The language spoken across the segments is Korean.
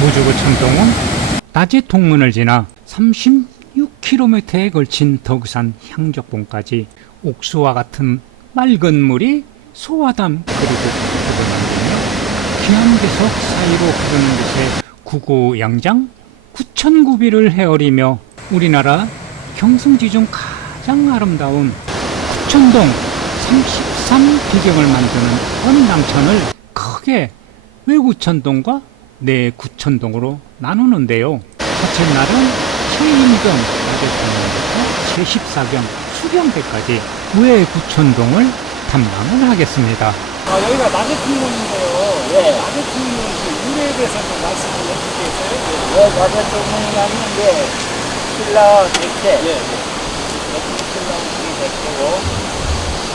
무주구천동은 낮에 동문을 지나 36km에 걸친 덕산 향적봉까지 옥수와 같은 맑은 물이 소화담 그리고 구를 만들며 기암괴석 사이로 흐르는 곳에 구구양장 구천구비를 헤어리며 우리나라 경승지 중 가장 아름다운 구천동 33 비경을 만드는 원당천을 크게 외구천동과 내구천동으로 나누는데요. 첫째 날은 최인경 낮에천동부터 제14경 수경대까지 외구천동을 탐방을 하겠습니다. 아, 여기가 풍문인데요. 예. 그 유래에 대해서 좀 말씀을 해주시겠어요? 예, 조문이라는 게 신라와 백제, 예. 신라무기 백제고,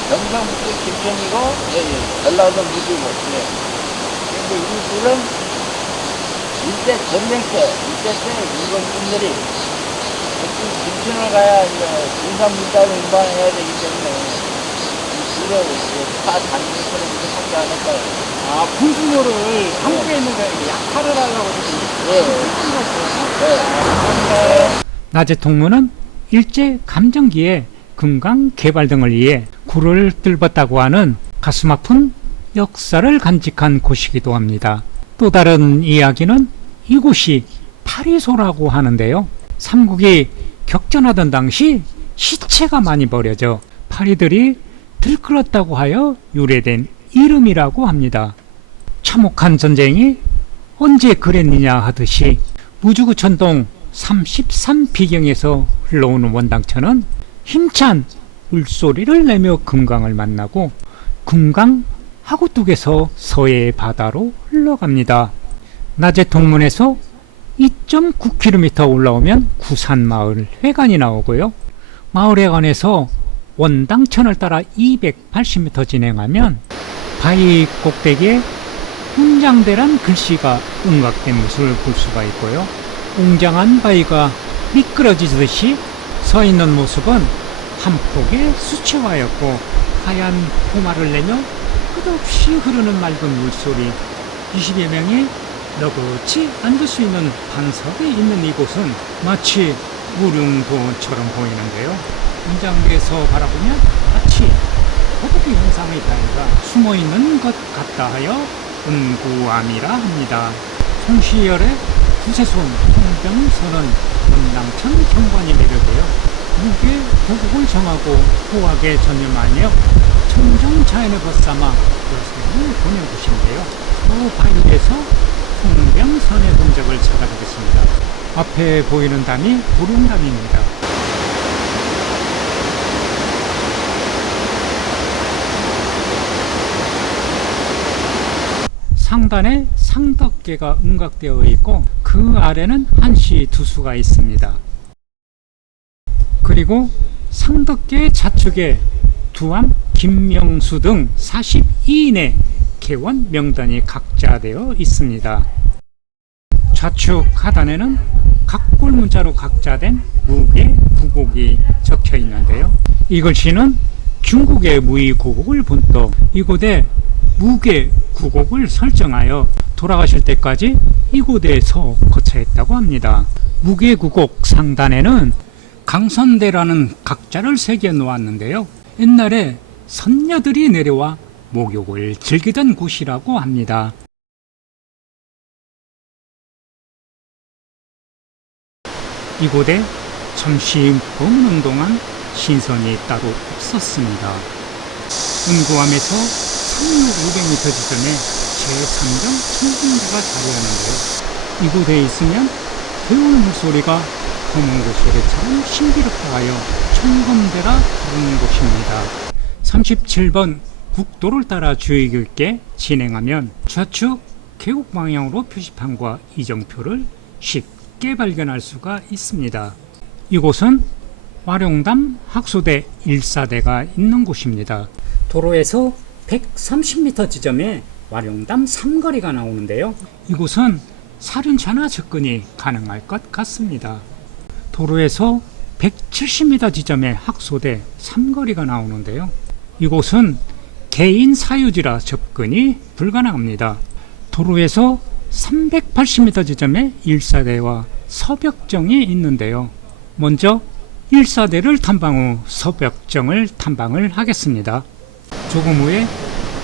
경상북도 김천이고, 예, 예. 전라도 무주고. 근데 이 둘은 일제 전쟁 때, 일제 때 일본 군들이 특히 김천을 가야 이제 군산문자를 운반해야 되기 때문에 이 둘을 이제 다 단순처럼 이렇게 하지 않을까요? 아, 분수모를 한국에 있는 거 약탈을 하려고 이렇게 예. 네, 감사합니다. 낮의 통문은 일제 감정기에 금강 개발 등을 위해 굴을 뚫었다고 하는 가슴 아픈 역사를 간직한 곳이기도 합니다. 또 다른 이야기는 이곳이 파리소라고 하는데요. 삼국이 격전하던 당시 시체가 많이 버려져 파리들이 들끓었다고 하여 유래된 이름이라고 합니다. 참혹한 전쟁이 언제 그랬느냐 하듯이 무주구천동 33비경에서 흘러오는 원당천은 힘찬 울소리를 내며 금강을 만나고 금강 하구뚝에서 서해 바다로 흘러갑니다. 낮에 동문에서 2.9km 올라오면 구산마을 회관이 나오고요. 마을 회관에서 원당천을 따라 280m 진행하면 바위 꼭대기에 웅장대란 글씨가 웅각된 모습을 볼 수가 있고요. 웅장한 바위가 미끄러지듯이 서 있는 모습은 한 폭의 수채화였고 하얀 호마를 내며 끝없이 흐르는 맑은 물소리 20여 명이 너긋이 앉을 수 있는 반석이 있는 이곳은 마치 무릉도처럼 보이는데요. 웅장대에서 바라보면 마치 거북이 형상의 바위가 숨어 있는 것 같다 하여 은구암이라 합니다. 송시열의 구세손 홍병선은 원당천 경관이 내려되어 무게 도국을 정하고 호학에 전념하며 청정 자연을 벗삼아 곳인데요. 그 바위에서 홍병선의 동작을 찾아보겠습니다. 앞에 보이는 담이 구름담입니다. 상단에 상덕계가 음각되어 있고 그 아래는 한시 두수가 있습니다. 그리고 상덕계 좌측에 두암, 김명수 등 42인의 개원 명단이 각자되어 있습니다. 좌측 하단에는 각골 문자로 각자된 무게, 부곡이 적혀 있는데요. 이 글씨는 중국의 무의고곡을 본떠 이곳에 무게 구곡을 설정하여 돌아가실 때까지 이곳에서 거처했다고 합니다. 무게 구곡 상단에는 강선대라는 각자를 새겨 놓았는데요. 옛날에 선녀들이 내려와 목욕을 즐기던 곳이라고 합니다. 이곳에 잠시 머무는 동안 신선이 따로 없었습니다. 은구암에서 3600m 지점에 제3경 천궁대가 자리하는데요. 이곳에 있으면 배우는 물소리가 검은 고소리처럼 신비롭다 하여 천검대라 부르는 곳입니다. 37번 국도를 따라 주의 깊게 진행하면 좌측 계곡 방향으로 표시판과 이정표를 쉽게 발견할 수가 있습니다. 이곳은 와룡담 학소대 1사대가 있는 곳입니다. 도로에서 130m 지점에 와룡담 삼거리가 나오는데요. 이곳은 사륜차나 접근이 가능할 것 같습니다. 도로에서 170m 지점에 학소대 삼거리가 나오는데요. 이곳은 개인 사유지라 접근이 불가능합니다. 도로에서 380m 지점에 일사대와 서벽정이 있는데요. 먼저 일사대를 탐방 후 서벽정을 탐방을 하겠습니다. 조금 후에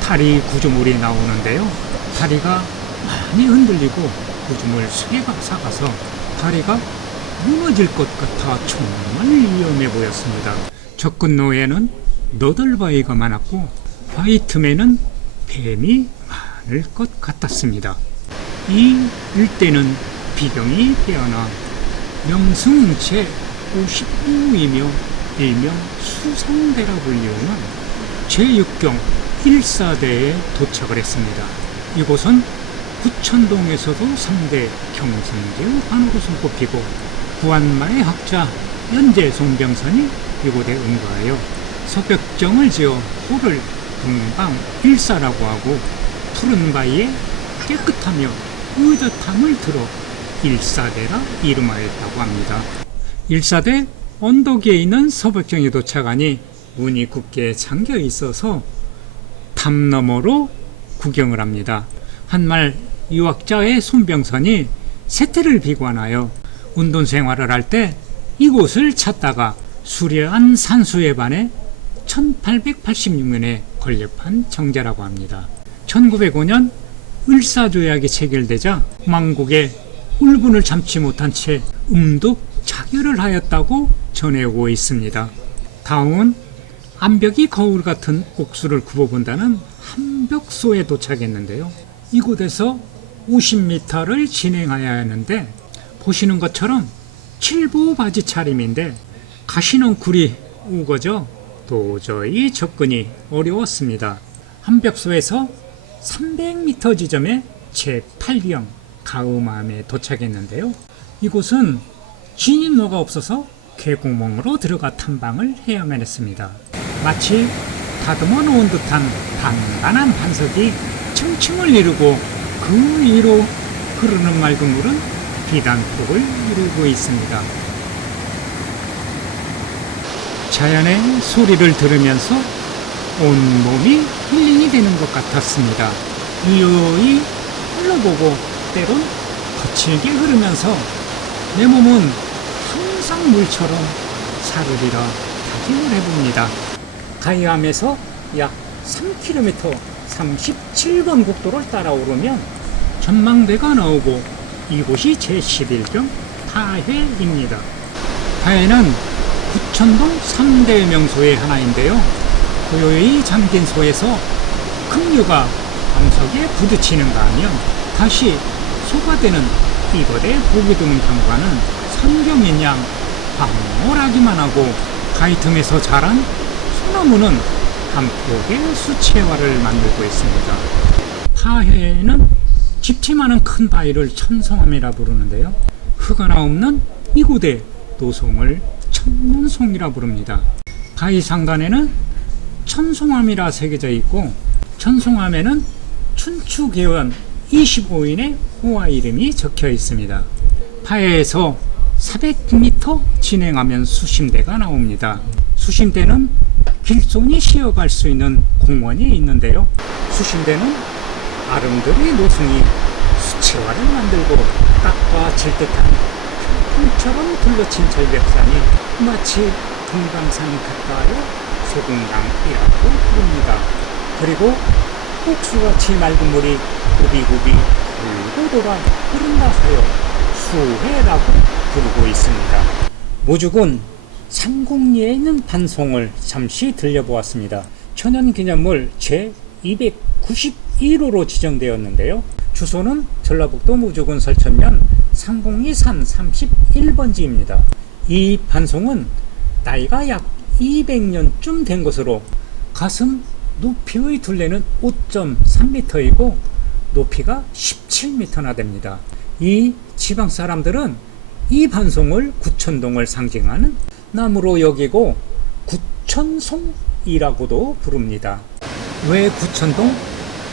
다리 구조물이 나오는데요. 다리가 많이 흔들리고 구조물 수개가 사가서 다리가 무너질 것 같아 정말 위험해 보였습니다. 접근로에는 너덜바위가 많았고 바위 틈에는 뱀이 많을 것 같았습니다. 이 일대는 비경이 빼어나 명승 제55이며 일명 수상대라 불리우는 제6경 1사대에 도착을 했습니다. 이곳은 부천동에서도 3대 경성지의 반으로 손꼽히고 구한말의 학자 연재 송병선이 이곳에 응가하여 서벽정을 지어 호를 동방 일사라고 하고 푸른 바위에 깨끗하며 의젓함을 들어 일사대라 이름하였다고 합니다. 일사대 언덕 위에 있는 서벽정에 도착하니 문이 굳게 잠겨 있어서 담 너머로 구경을 합니다. 한말 유학자의 손병선이 세태를 비관하여 운동 생활을 할 때 이곳을 찾다가 수려한 산수에 반해 1886년에 건립한 정자라고 합니다. 1905년 을사조약이 체결되자 망국에 울분을 참지 못한 채 음독 자결을 하였다고 전해오고 있습니다. 다음은 암벽이 거울 같은 옥수를 굽어본다는 함벽소에 도착했는데요. 이곳에서 50m를 진행해야 하는데 보시는 것처럼 칠보 바지 차림인데 가시넝쿨이 우거져 도저히 접근이 어려웠습니다. 함벽소에서 300m 지점에 제8병 가음암에 도착했는데요. 이곳은 진입로가 없어서 궤구멍으로 들어가 탐방을 해야만 했습니다. 마치 다듬어 놓은 듯한 단단한 반석이 층층을 이루고 그 위로 흐르는 맑은 물은 비단폭을 이루고 있습니다. 자연의 소리를 들으면서 온몸이 힐링이 되는 것 같았습니다. 유유히 흘러보고 때론 거칠게 흐르면서 내 몸은 항상 물처럼 사르리라 다짐을 해봅니다. 가이암에서 약 3km 37번 국도를 따라 오르면 전망대가 나오고 이곳이 제11경 파해입니다. 파해는 부천동 3대 명소의 하나인데요. 고요히 잠긴 소에서 급류가 암석에 부딪히는가 하면 다시 소가되는 이곳의 보기 드문 경관은 선경인 양 황홀하기만 하고 가이 틈에서 자란 소나무는 한 폭의 수채화를 만들고 있습니다. 파해에는 집채만한 큰 바위를 천성암이라 부르는데요. 흙하나 없는 이곳의 노송을 천년송이라 부릅니다. 바위 상단에는 천송암이라 새겨져 있고 천송암에는 춘추계원 25인의 호화 이름이 적혀 있습니다. 파해에서 400m 진행하면 수심대가 나옵니다. 수심대는 길손이 쉬어갈 수 있는 공원이 있는데요. 수심대는 아름드리 노승이 수채화를 만들고 깎아 질 듯한 풍처럼 둘러친 절벽산이 마치 금강산이 가까워 소금강이라고 부릅니다. 그리고 옥수같이 맑은 물이 구비구비 돌고 돌아 흐른다 하여 수해라고 부르고 있습니다. 모죽은 삼국리에 있는 반송을 잠시 들려보았습니다. 천연기념물 제 291호로 지정되었는데요. 주소는 전라북도 무주군 설천면 상공리산 31번지입니다. 이 반송은 나이가 약 200년쯤 된 것으로 가슴 높이의 둘레는 5.3m이고 높이가 17m나 됩니다. 이 지방 사람들은 이 반송을 구천동을 상징하는 나무로 여기고 구천송이라고도 부릅니다. 왜 구천동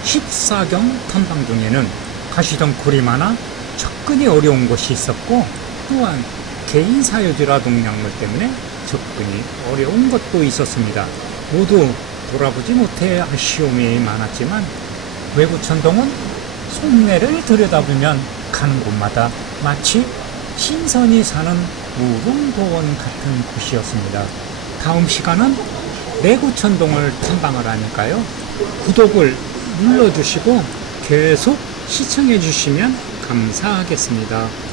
14경 탐방 중에는 가시던 고리마나 접근이 어려운 곳이 있었고 또한 개인 사유지라 동량물 때문에 접근이 어려운 것도 있었습니다. 모두 돌아보지 못해 아쉬움이 많았지만 외구천동은 속내를 들여다보면 가는 곳마다 마치 신선이 사는 우릉도원 같은 곳이었습니다. 다음 시간은 내구천동을 탐방을 하니까요. 구독을 눌러주시고 계속 시청해 주시면 감사하겠습니다.